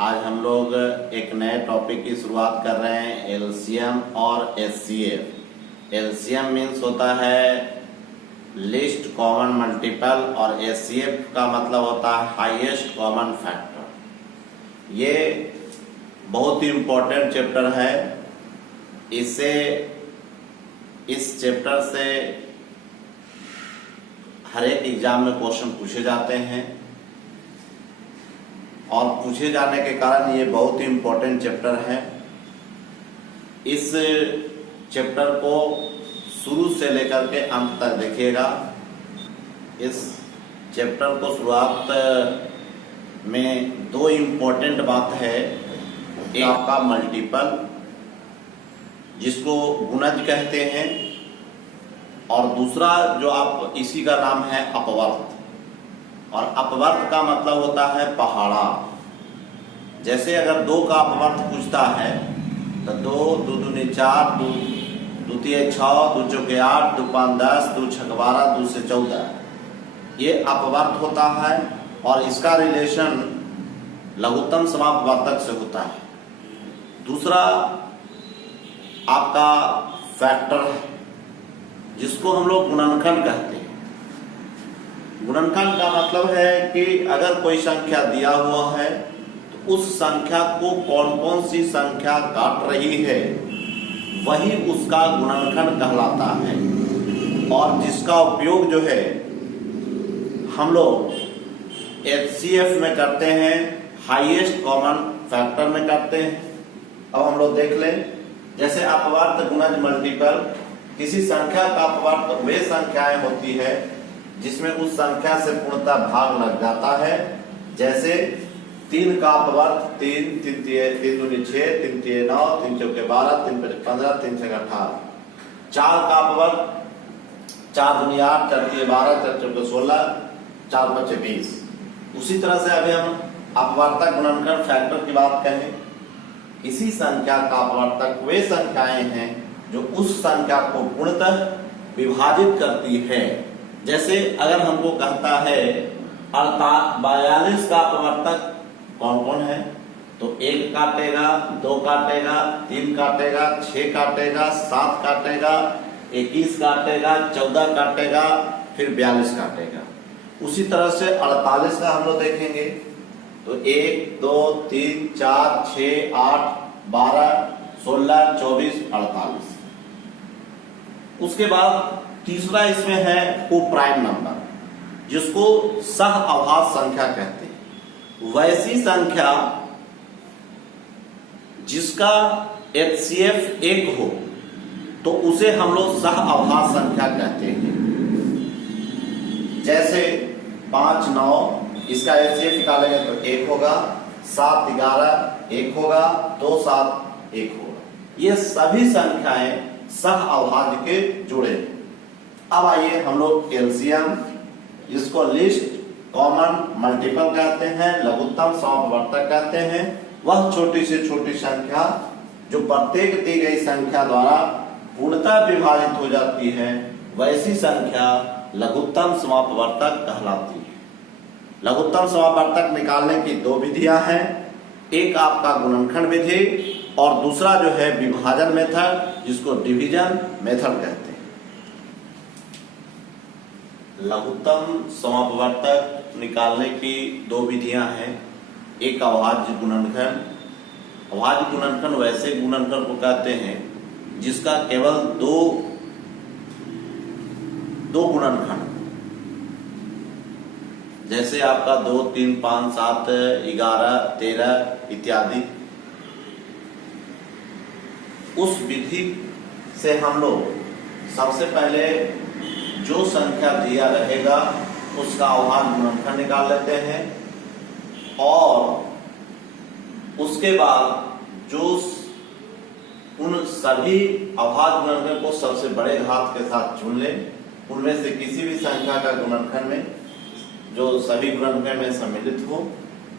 आज हम लोग एक नए टॉपिक की शुरुआत कर रहे हैं, एलसीएम और एचसीएफ। एलसीएम मीन्स होता है लिस्ट कॉमन मल्टीपल और एचसीएफ का मतलब होता है हाईएस्ट कॉमन फैक्टर। ये बहुत ही इम्पोर्टेंट चैप्टर है। इस चैप्टर से हर एक एग्जाम में क्वेश्चन पूछे जाते हैं और पूछे जाने के कारण ये बहुत ही इम्पोर्टेंट चैप्टर है। इस चैप्टर को शुरू से लेकर के अंत तक देखिएगा। इस चैप्टर को शुरुआत में दो इम्पोर्टेंट बात है। एक आपका मल्टीपल जिसको गुणज कहते हैं, और दूसरा जो आप इसी का नाम है अपवर्त। और अपवर्त का मतलब होता है पहाड़ा। जैसे अगर दो का अपवर्त पूछता है तो 2 2 दूनी 4, 2 3 6, 2 चौके 8, 2 5 10, 2 6 12, 2 से 14, ये अपवर्त होता है। और इसका रिलेशन लघुत्तम समापवर्तक से होता है। दूसरा आपका फैक्टर है जिसको हम लोग गुणनखंड कहते हैं। गुणनखंड का मतलब है कि अगर कोई संख्या दिया हुआ है तो उस संख्या को कौन कौन सी संख्या काट रही है वही उसका गुणनखंड कहलाता है। और जिसका उपयोग जो है हम लोग एचसीएफ में करते हैं, हाईएस्ट कॉमन फैक्टर में करते हैं। अब हम लोग देख लें, जैसे अपवर्त गुणज मल्टीपल, किसी संख्या का अपवर्त वे संख्याएं होती है जिसमें उस संख्या से पूर्णतः भाग लग जाता है। जैसे 3 का अपवर्त 3, 3 दूनी 6, 3 3 9, 3 चौके 12, 3 5 15, 3 6 18। 4 का अपवर्त 4 दूनी 8, 4 3 12, 4 चौके 16, 4 5 20। उसी तरह से अभी हम अपवर्तक गुणनखंड फैक्टर की बात कहें, किसी संख्या का अपवर्तक वे संख्याएं हैं जो उस संख्या को पूर्णतः विभाजित करती है। जैसे अगर हमको कहता है 42 का अपवर्तक कौन कौन है, तो 1 काटेगा, 2 काटेगा, 3 काटेगा, 6 काटेगा, 7 काटेगा, 21 काटेगा, 14 काटेगा, फिर 42 काटेगा। उसी तरह से 48 का हम लोग देखेंगे तो 1 2 3 4 6 8 12 16 24 48। उसके बाद तीसरा इसमें है को प्राइम नंबर, जिसको सह अभाज्य संख्या कहते हैं। वैसी संख्या जिसका एचसीएफ 1 हो तो उसे हम लोग सह अभाज्य संख्या कहते हैं। जैसे 5 9, इसका एचसीएफ निकालेंगे तो 1 होगा, 7 11 1 होगा, 2 7 1 होगा। ये सभी संख्याएं सह अभाज्य के जुड़े। अब आइए हम लोग एलसीएम, जिसको लिस्ट कॉमन मल्टीपल कहते हैं, लघुत्तम समापवर्तक कहते हैं, वह छोटी से छोटी संख्या जो प्रत्येक दी गई संख्या द्वारा पूर्णतः विभाजित हो जाती है, वैसी संख्या लघुत्तम समापवर्तक कहलाती है। लघुत्तम समापवर्तक निकालने की 2 विधियां हैं। एक आपका गुणनखंड विधि और दूसरा जो है विभाजन मेथड, जिसको डिवीजन मेथड कहते हैं। लघुत्तम समापवर्तक निकालने की 2 विधियां हैं। एक अभाज्य गुणनखंड। अभाज्य गुणनखंड वैसे गुणनखंड को कहते हैं जिसका केवल दो गुणनखंड, जैसे आपका 2 3 5 7 11 13 इत्यादि। उस विधि से हम लोग सबसे पहले जो संख्या दिया रहेगा उसका अभाज्य गुणनखंड निकाल लेते हैं, और उसके बाद जो उन सभी अभाज्य गुणनखंड को सबसे बड़े घात के साथ चुन ले, उनमें से किसी भी संख्या का गुणनखंड में जो सभी गुणनखंड में सम्मिलित हो।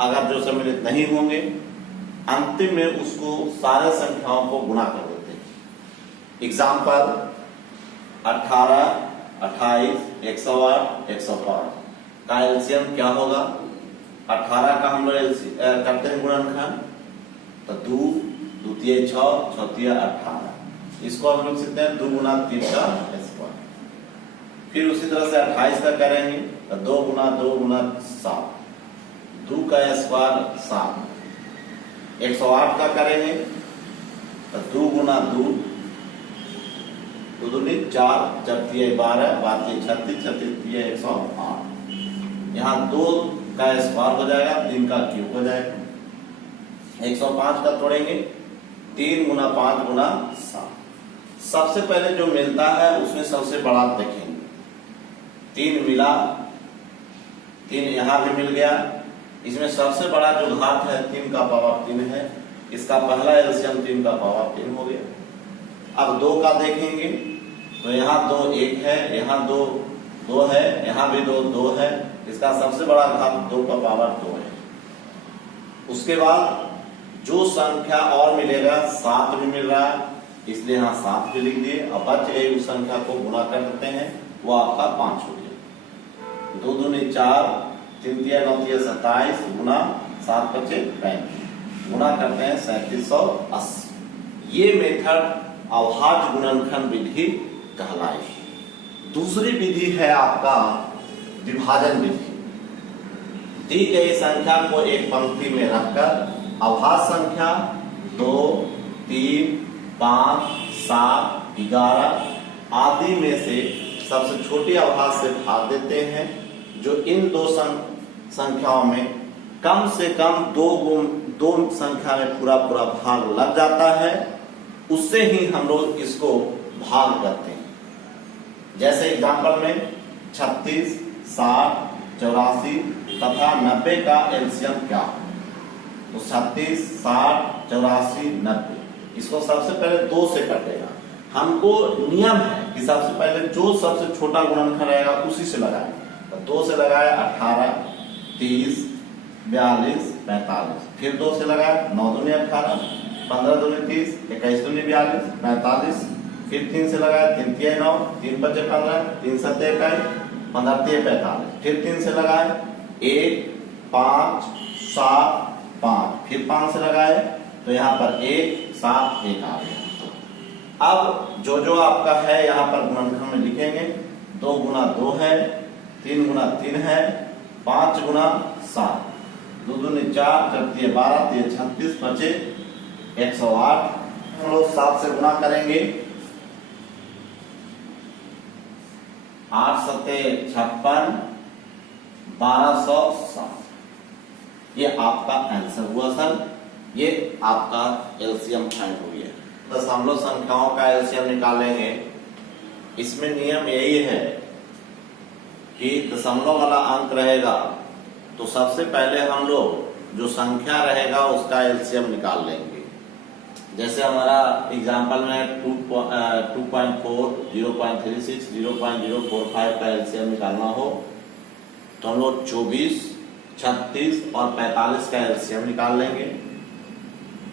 अगर जो सम्मिलित नहीं होंगे, अंतिम में उसको सारे संख्याओं को गुणा कर देते हैं। एग्जाम्पल 18 28 108 105 का एलसीएम क्या होगा? 18 का हम लोग करते हैं गुणनखंड, तो 2 दूतिये 6, चौथिया 18। इसको हम लोग सीखते हैं 2 गुना 3 का स्क्वायर। फिर उसी तरह से 28 का करेंगे तो 2 गुना 2 गुना 7, 2 का स्क्वायर 7। 108 का करेंगे तो 2 गुना 2, 2 दूनी 4, 4 तिया 12, 12 तिया 36, 36 तिया 108। यहाँ 2 का स्क्वायर हो जाएगा, 3 का क्यूब हो जाएगा। 105 का तोड़ेंगे, 3 गुना 5 गुना 7। सबसे पहले जो मिलता है उसमें सबसे बड़ा देखेंगे, 3 मिला, 3 यहाँ भी मिल गया। इसमें सबसे बड़ा जो घात है 3 का पावर 3 है, इसका पहला एलसीएम 3 का पावर 3 हो गया। अब 2 का देखेंगे तो यहाँ 2 1 है, यहाँ 2 2 है, यहाँ भी 2 2 है, इसका सबसे बड़ा घात 2 का पावर 2 है। उसके बाद जो संख्या और मिलेगा 7 भी मिल रहा है, इसलिए यहाँ 7 भी लिख दिए। अब बच गई उस संख्या को गुणा कर देते हैं, वो आपका 5 हो गया। 2 दूनी 4, 3 तिया 9 तिया 27 गुना 7 बचे 35, गुणा करते हैं 3780। ये मेथड अभाज्य गुणनखंड विधि कहलाएगी। दूसरी विधि है आपका विभाजन विधि। दी गई संख्या को एक पंक्ति में रखकर अभाज्य संख्या 2, 3, 5, 7, 11 आदि में से सबसे छोटी अभाज्य से भाग देते हैं। जो इन दो संख्याओं में कम से कम 2 संख्या में पूरा पूरा भाग लग जाता है, उससे ही हम लोग इसको भाग करते हैं। जैसे एग्जाम्पल में 36, 60, 84 तथा 90 का एलसीएम क्या है? तो 36, 60, 84, 90, इसको सबसे पहले 2 से कटेगा। हमको नियम है कि सबसे पहले जो सबसे छोटा गुणनखंड रहेगा उसी से लगाए। तो 2 से लगाए 18, 30, 42, 45, फिर 2 से लगाए 9 दूनी 18, 15 दूनी 30, 21 दूनी 42, 45, फिर 3 से लगाए 3 तिया 9, 3 5 15, 3 7 21, 15 तिया 45, फिर 3 से लगाए 1, 5, 7, 5, फिर 5 से लगाए तो यहाँ पर 1, 7, 1 आ गया। अब जो आपका है यहाँ पर गुणनखंड में लिखेंगे। 2 गुना 2 है, 3 गुना 3 है, 5 गुना 7, 2 दूनी 4, 4 तिया 12, तिया 36 बचे 108। हम लोग 7 से गुना करेंगे, 8 सत्ते 56, 1207। ये आपका आंसर हुआ सर। ये आपका एलसीएम फाइंड हो गया। दशमलव संख्याओं का एलसीएम निकालेंगे। इसमें नियम यही है कि दशमलव वाला अंक रहेगा तो सबसे पहले हम लोग जो संख्या रहेगा उसका एलसीएम निकाल लेंगे। जैसे हमारा एग्जांपल में 2.4, 0.36, 0.045 का एलसीएम निकालना हो तो हम लोग 24, 36 और 45 का एलसीएम निकाल लेंगे।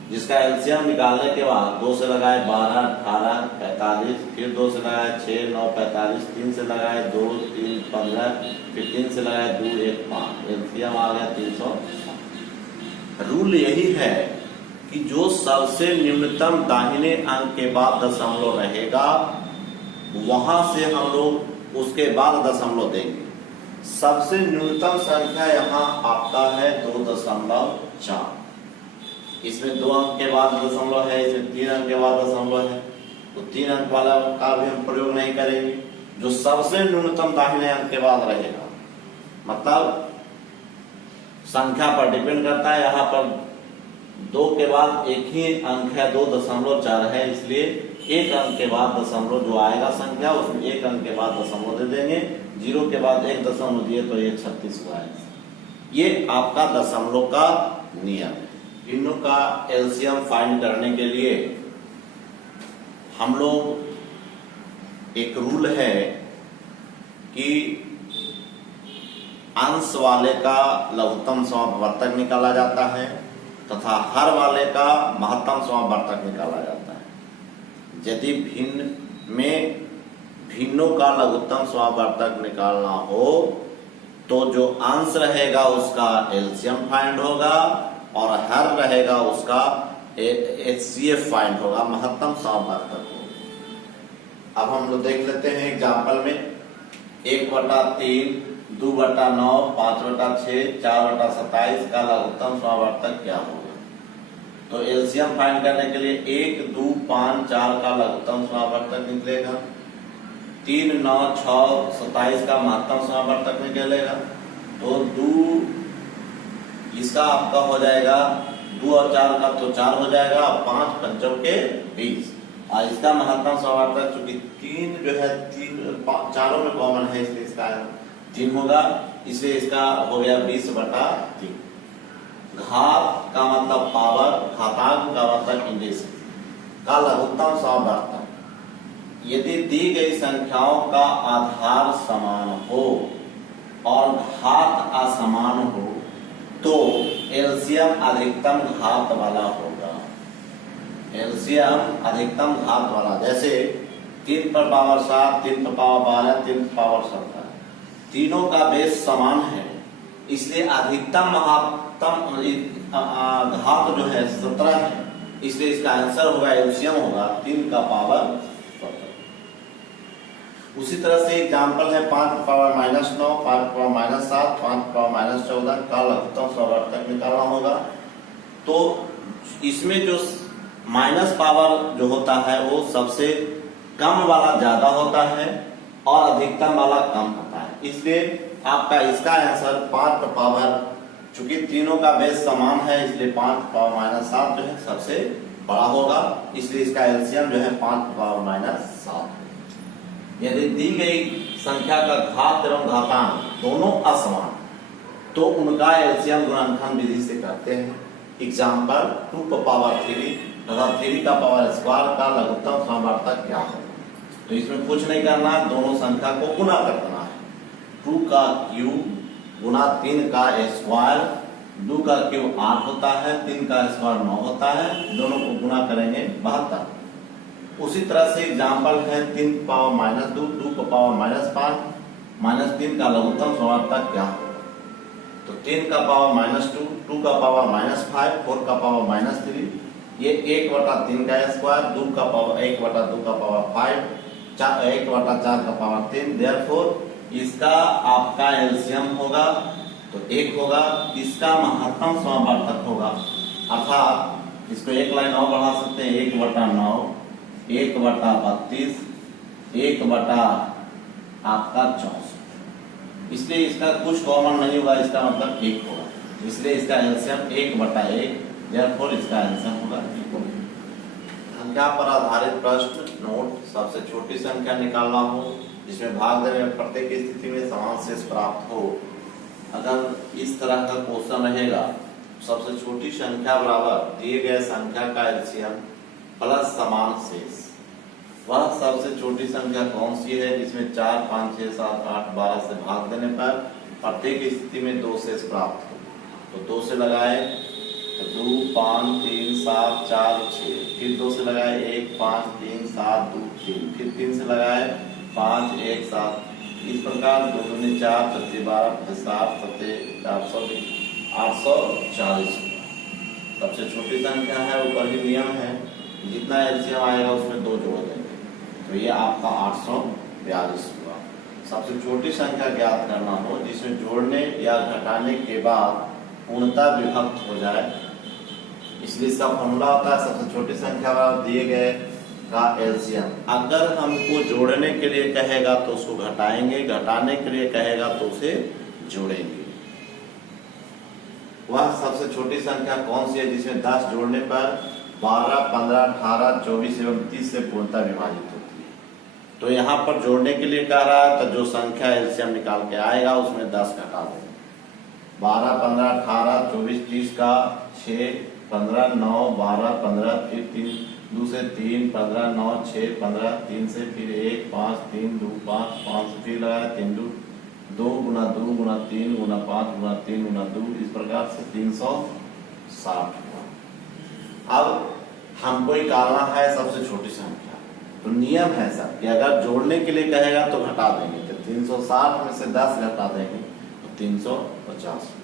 जिसका एलसीएम निकालने के बाद 2 से लगाए 12, 18, 45, फिर 2 से लगाए 6, 9, 45, 3 से लगाए 2, 3, 15, फिर 3 से लगाए 2, 1, 5, एलसीएम आ गया 300। रूल यही है कि जो सबसे न्यूनतम दाहिने अंक के बाद दशमलव रहेगा वहां से हम लोग उसके बाद दशमलव देंगे। सबसे न्यूनतम संख्या यहाँ आपका है 2.4। इसमें 2 अंक के बाद दशमलव है, इसमें 3 अंक के बाद दशमलव है, तो 3 अंक वाला का भी हम प्रयोग नहीं करेंगे। जो सबसे न्यूनतम दाहिने अंक के बाद रहेगा, मतलब संख्या पर डिपेंड करता है। यहाँ पर 2 के बाद एक ही अंक है, 2.4 है, इसलिए 1 अंक के बाद दशमलव जो आएगा संख्या उसमें 1 अंक के बाद दशमलव दे देंगे। 0 के बाद 1 दशमलव दिए तो ये 36 हुआ है। ये आपका दशमलव का नियम है। इनों का एलसीएम फाइंड करने के लिए हम लोग एक रूल है कि अंश वाले का लघुत्तम समापवर्तक निकाला जाता है तथा हर वाले का महत्तम समापवर्तक निकाला जाता है। यदि भिन्न में भिन्नों का लघुत्तम समापवर्तक निकालना हो तो जो अंश रहेगा उसका एलसीएम फाइंड होगा और हर रहेगा उसका एचसीएफ फाइंड होगा, महत्तम समवर्तक होगा। अब हम लोग देख लेते हैं एग्जाम्पल में 1/3, 2/9, 5/6, 4/27 का लघुत्तम समवर्तक क्या होगा। तो एलसीएम फाइंड करने के लिए 1, 2, 5, 4 का लघुत्तम समवर्तक निकलेगा, 3, 9, 6, 27 का महत्तम समवर्तक निकलेगा। तो 2 इसका आपका हो जाएगा, 2 और 4 का तो 4 हो जाएगा, 5 पंचों के 20। और इसका महत्तम समवर्तक चूंकि 3 जो है 3 चारों में कॉमन है इसलिए इसका 3 होगा, इसलिए इसका हो गया 20/3। घात का मतलब पावर, घातांक का मतलब इंडेक्स का लघुत्तम समवर्तक यदि दी गई संख्याओं का आधार समान हो और घात असमान हो तो एलसीएम अधिकतम घात वाला होगा। एलसीएम अधिकतम घात वाला, जैसे 3/7, 3/12, 3/17, तीनों का बेस समान है, इसलिए अधिकतम महत्तम घात जो है 17 है, इसलिए इसका आंसर होगा, एलसीएम होगा 3/17। उसी तरह से एग्जाम्पल है 5⁻⁻9, 5⁻7, 5⁻14 का लघुत्तम समवर्तक निकालना होगा। तो इसमें जो माइनस पावर जो होता है वो सबसे कम वाला ज्यादा होता है और अधिकतम वाला कम होता है, इसलिए आपका इसका आंसर 5 चूंकि तीनों का बेस समान है इसलिए 5⁻7 जो है सबसे बड़ा होगा, इसलिए इसका एलसीएम जो है 5⁻7। यदि दी गई संख्या का घात एवं घातांक दोनों असमान तो उनका एलसीएम गुणनखंड विधि से करते हैं। एग्जाम्पल 2⁻3 तथा 3² का लघुत्तम समवर्तक क्या है। तो इसमें कुछ नहीं करना, दोनों संख्या को गुना करना है। 2 का क्यूब गुना 3 का स्क्वायर, 2 का क्यूब 8 होता है, 3 का स्क्वायर 9 होता है, दोनों को गुना करेंगे 72। उसी तरह से एग्जाम्पल है 3⁻², 2⁻5, -3 का लघुत्तम समवर्तक क्या होगा। तो 3⁻², 2⁻5, 4⁻3, ये 1/3 का स्क्वायर, 1/2⁵, 1/4�3, देयरफॉर इसका आपका एलसीएम होगा तो 1 होगा। इसका महत्तम समवर्तक होगा, अर्थात इसको एक लाइन और बढ़ा सकते हैं, 1/9, 1/32, 1/64, इसलिए इसका कुछ कॉमन नहीं होगा, इसका मतलब 1 होगा, इसलिए इसका एलसीएम 1/1, देयरफॉर इसका आंसर होगा 1। संख्या पर आधारित प्रश्न नोट, सबसे छोटी संख्या निकालना हो जिसमें भाग देने में प्रत्येक स्थिति में समान शेष प्राप्त हो। अगर इस तरह का क्वेश्चन रहेगा, सबसे छोटी संख्या बराबर दिए गए संख्या का एलसीएम प्लस समान शेष, वह सबसे छोटी संख्या कौन सी है जिसमें 4, 5, 6, 7, 8, 12 से भाग देने पर प्रत्येक स्थिति में 2 शेष प्राप्त हो। तो 2 से लगाए तो 2, 5, 3, 7, 4, 6, फिर 2 से लगाए 1, 5, 3, 7, 2, 3, फिर 3 से लगाए 5, 1, 7, इस प्रकार 2 दूनी 4, 4 12, 7, 7 840। सबसे छोटी संख्या है, ऊपर ही नियम है, जितना एलसीएम आएगा उसमें 2 जोड़ देंगे, तो ये आपका 842 हुआ। सबसे छोटी संख्या ज्ञात करना हो जिसमें जोड़ने या घटाने के बाद पूर्णतः विभक्त हो जाए, इसलिए इसका फॉर्मूला होता है सबसे छोटी संख्या वाला दिए गए का एलसीएम। अगर हमको जोड़ने के लिए कहेगा तो उसको घटाएंगे, घटाने के लिए कहेगा तो उसे जोड़ेंगे। वह सबसे छोटी संख्या कौन सी है जिसमें 10 जोड़ने पर 12, 15, 18, 24 एवं 30 से पूर्णतः विभाजित होती है। तो यहाँ पर जोड़ने के लिए कह रहा है तो जो संख्या एलसीएम निकाल के आएगा उसमें 10 घटा देंगे। 12, 15, 18, 24, 30 का 6, 15, 9, 12, 15, फिर 3, 2 से 3, 15, 9, 6, 15, 3 से फिर 1, 5, 3, 2, 5, 5 से फिर लगाया 3, 2 गुना 2 गुना 3 गुना 5 गुना 3 गुना 2, इस प्रकार से 360 हुआ। अब हमको निकालना है सबसे छोटी संख्या, तो नियम है सर कि अगर जोड़ने के लिए कहेगा तो घटा देंगे, तो 360 में से 10 घटा देंगे तो 350।